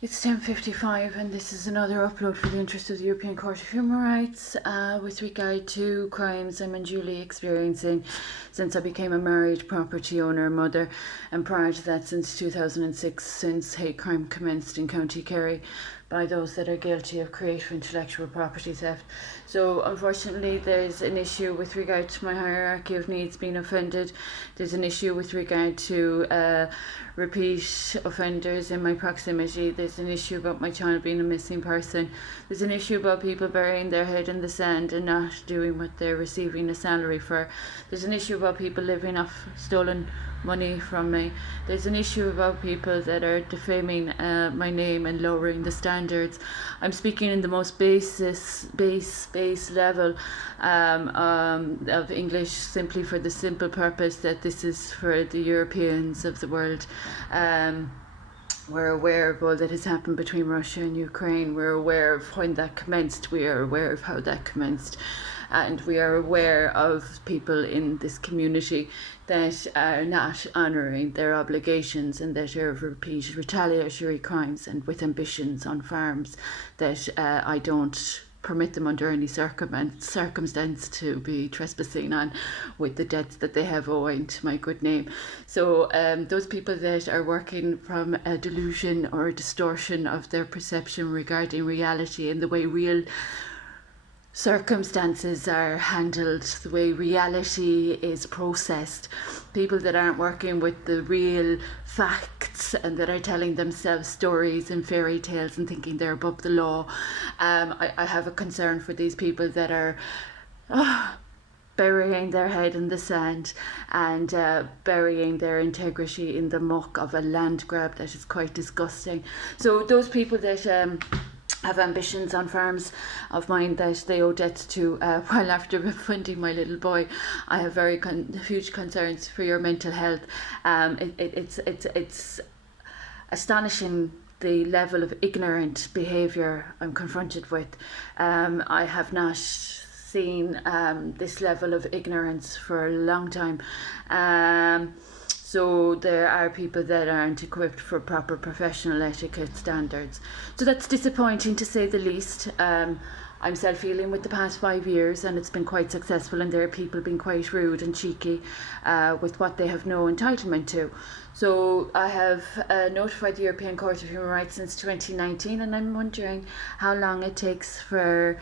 It's 10:55 and this is another upload for the interest of the European Court of Human Rights with regard to crimes I'm unduly experiencing since I became a married property owner, mother, and prior to that since 2006, since hate crime commenced in County Kerry by those that are guilty of creative intellectual property theft. So unfortunately there's an issue with regard to my hierarchy of needs being offended. There's an issue with regard to repeat offenders in my proximity. There's an issue about my child being a missing person. There's an issue about people burying their head in the sand and not doing what they're receiving a salary for. There's an issue about people living off stolen money from me. There's an issue about people that are defaming my name and lowering the standards. I'm speaking in the most base level of English, simply for the simple purpose that this is for the Europeans of the world. We're aware of all that has happened between Russia and Ukraine. We're aware of when that commenced. We are aware of how that commenced. And we are aware of people in this community that are not honouring their obligations and that are repeat retaliatory crimes and with ambitions on farms that I don't permit them under any circumstance to be trespassing on with the debts that they have owing to my good name. So those people that are working from a delusion or a distortion of their perception regarding reality and the way real circumstances are handled, the way reality is processed, people that aren't working with the real facts and that are telling themselves stories and fairy tales and thinking they're above the law. I have a concern for these people that are burying their head in the sand and burying their integrity in the muck of a land grab that is quite disgusting. So those people that have ambitions on farms of mine that they owe debts to, while after funding my little boy, I have very huge concerns for your mental health. It's astonishing the level of ignorant behaviour I'm confronted with. I have not seen this level of ignorance for a long time. So there are people that aren't equipped for proper professional etiquette standards. So that's disappointing, to say the least. I'm self-healing with the past 5 years and it's been quite successful, and there are people being quite rude and cheeky with what they have no entitlement to. So I have notified the European Court of Human Rights since 2019, and I'm wondering how long it takes for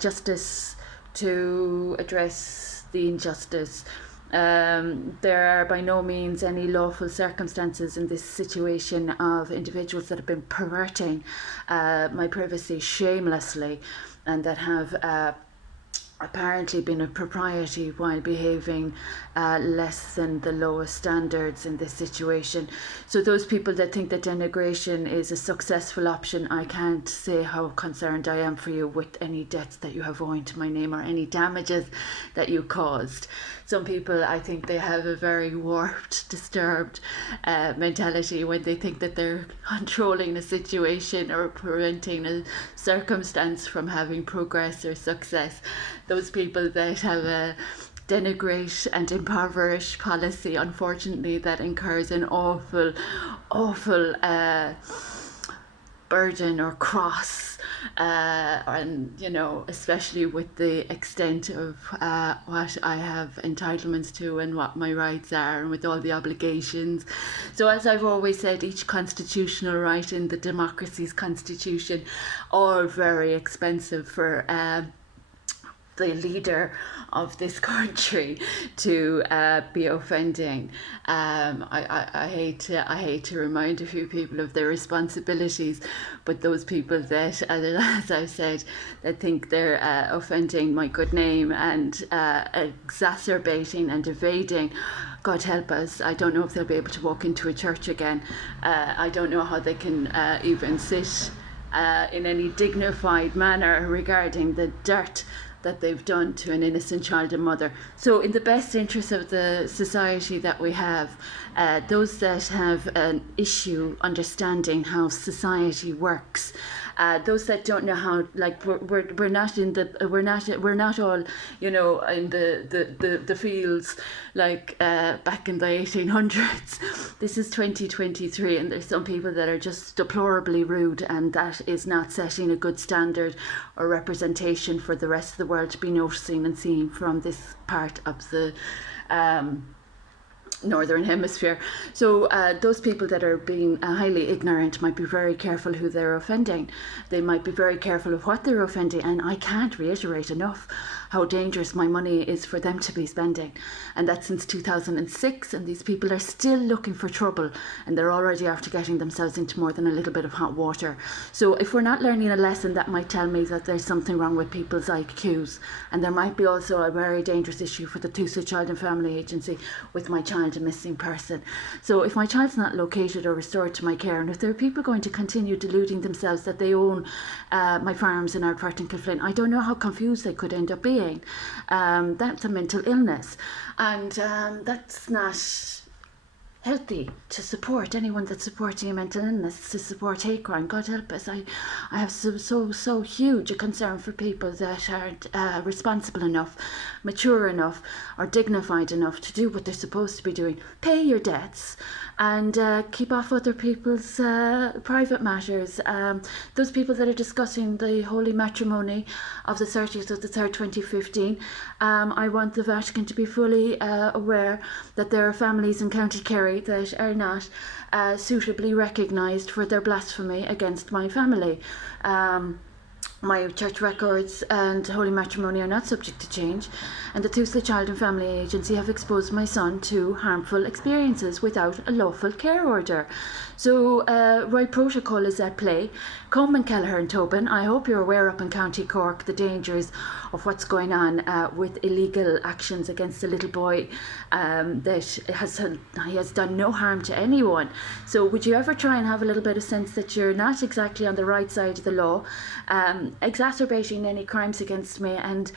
justice to address the injustice. There are by no means any lawful circumstances in this situation of individuals that have been perverting my privacy shamelessly and that have apparently been a propriety while behaving less than the lowest standards in this situation. So those people that think that denigration is a successful option, I can't say how concerned I am for you with any debts that you have owing to my name or any damages that you caused. Some people, I think they have a very warped, disturbed mentality when they think that they're controlling a situation or preventing a circumstance from having progress or success. Those people that have a denigrate and impoverish policy, unfortunately, that incurs an awful burden or cross, and especially with the extent of what I have entitlements to and what my rights are, and with all the obligations. So as I've always said, each constitutional right in the democracy's constitution, all very expensive for the leader of this country to be offending. I hate to remind a few people of their responsibilities, but those people that, as I've said, that think they're offending my good name and exacerbating and evading, God help us, I don't know if they'll be able to walk into a church again. I don't know how they can even sit in any dignified manner regarding the dirt that they've done to an innocent child and mother. So in the best interest of the society that we have, those that have an issue understanding how society works Those that don't know how, like we're not in the we're not all, you know, in the fields like back in the 1800s. This is 2023, and there's some people that are just deplorably rude, and that is not setting a good standard or representation for the rest of the world to be noticing and seeing from this part of the northern hemisphere. So those people that are being highly ignorant might be very careful who they're offending. They might be very careful of what they're offending, and I can't reiterate enough how dangerous my money is for them to be spending. And that's since 2006, and these people are still looking for trouble, and they're already after getting themselves into more than a little bit of hot water. So if we're not learning a lesson, that might tell me that there's something wrong with people's IQs, and there might be also a very dangerous issue for the Tusla Child and Family Agency with my child, a missing person. So if my child's not located or restored to my care, and if there are people going to continue deluding themselves that they own my farms in Ardfort and Kilflynn, I don't know how confused they could end up being. That's a mental illness, and that's not healthy to support anyone that's supporting a mental illness, to support hate crime. God help us. I have so huge a concern for people that aren't responsible enough, mature enough, or dignified enough to do what they're supposed to be doing. Pay your debts and keep off other people's private matters. Those people that are discussing the holy matrimony of the 30th of the 3rd, 2015, I want the Vatican to be fully aware that there are families in County Kerry that are not suitably recognised for their blasphemy against my family. My church records and holy matrimony are not subject to change, and the Tusla Child and Family Agency have exposed my son to harmful experiences without a lawful care order. So right protocol is at play. Coleman, Kelleher and Tobin, I hope you're aware up in County Cork the dangers of what's going on with illegal actions against a little boy that he has done no harm to anyone. So would you ever try and have a little bit of sense that you're not exactly on the right side of the law, exacerbating any crimes against me? And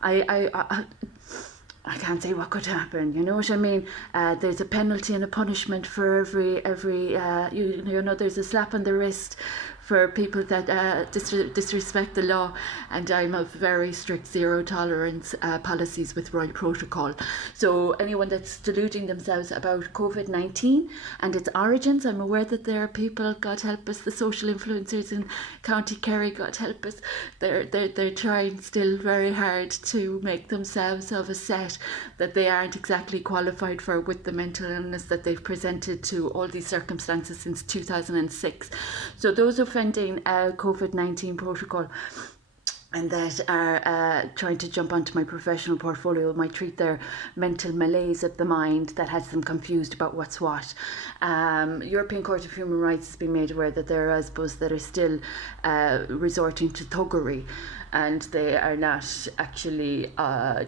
I can't say what could happen, you know what I mean? There's a penalty and a punishment for every you know, there's a slap on the wrist for people that disrespect the law, and I'm of very strict zero tolerance policies with right protocol. So anyone that's deluding themselves about COVID-19 and its origins, I'm aware that there are people, God help us, the social influencers in County Kerry, God help us, they're trying still very hard to make themselves of a set that they aren't exactly qualified for, with the mental illness that they've presented to all these circumstances since 2006. So those offending COVID-19 protocol and that are trying to jump onto my professional portfolio might treat their mental malaise of the mind that has them confused about what's what. European Court of Human Rights has been made aware that there are ASBOs that are still resorting to thuggery, and they are not actually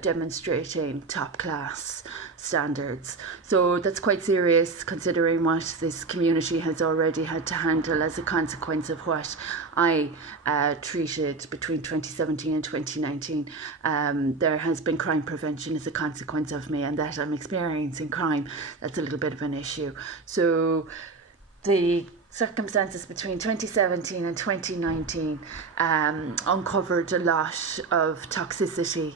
demonstrating top class standards. So that's quite serious, considering what this community has already had to handle as a consequence of what I treated between 2017 and 2019. There has been crime prevention as a consequence of me, and that I'm experiencing crime. That's a little bit of an issue. So the circumstances between 2017 and 2019 uncovered a lot of toxicity,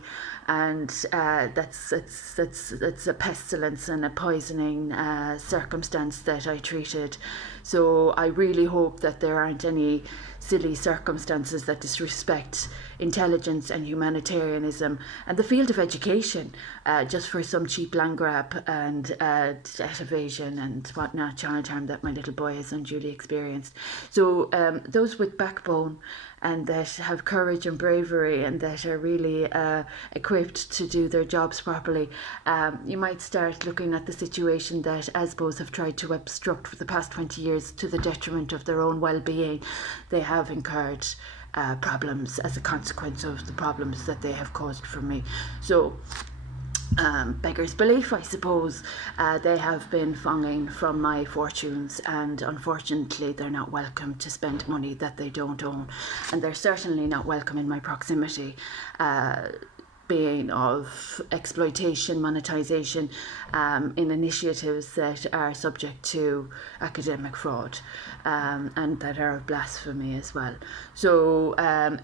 and that's a pestilence and a poisoning circumstance that I treated. So I really hope that there aren't any silly circumstances that disrespect intelligence and humanitarianism and the field of education just for some cheap land grab and debt evasion and whatnot, child harm that my little boy has unduly experienced. So those with backbone and that have courage and bravery and that are really equipped to do their jobs properly, you might start looking at the situation that ASBOs have tried to obstruct for the past 20 years to the detriment of their own well-being. They have incurred problems as a consequence of the problems that they have caused for me. So beggars belief, I suppose. They have been fonging from my fortunes, and unfortunately they're not welcome to spend money that they don't own, and they're certainly not welcome in my proximity. bane of exploitation, monetisation in initiatives that are subject to academic fraud and that are blasphemy as well. So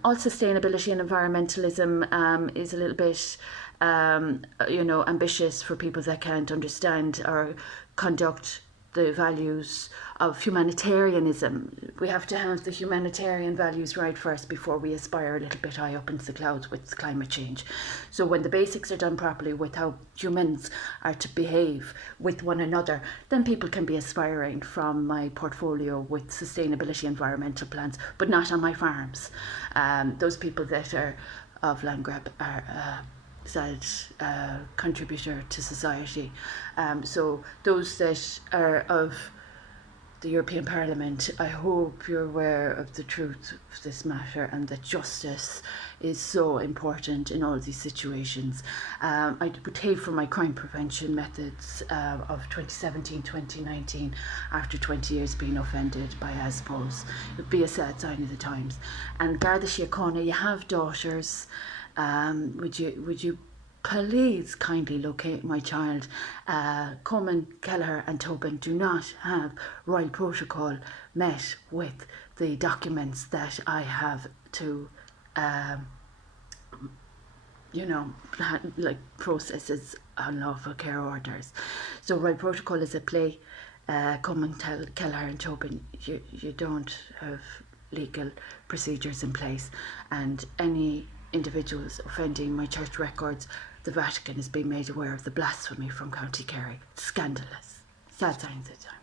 all sustainability and environmentalism is a little bit ambitious for people that can't understand or conduct the values of humanitarianism. We have to have the humanitarian values right first before we aspire a little bit high up into the clouds with climate change. So when the basics are done properly with how humans are to behave with one another, then people can be aspiring from my portfolio with sustainability environmental plans, but not on my farms. Those people that are of land grab are sad contributor to society. So those that are of the European Parliament, I hope you're aware of the truth of this matter and that justice is so important in all these situations. I would hate for my crime prevention methods of 2017-2019 after 20 years being offended by ASPOs. It would be a sad sign of the times. And Garda Síochána, you have daughters. Would you please kindly locate my child? Coleman, Kelleher and Tobin do not have royal protocol met with the documents that I have to processes unlawful care orders. So royal protocol is at play. Coleman, Kelleher and Tobin, you don't have legal procedures in place, and any individuals offending my church records, the Vatican is being made aware of the blasphemy from County Kerry. Scandalous. Sad signs of time.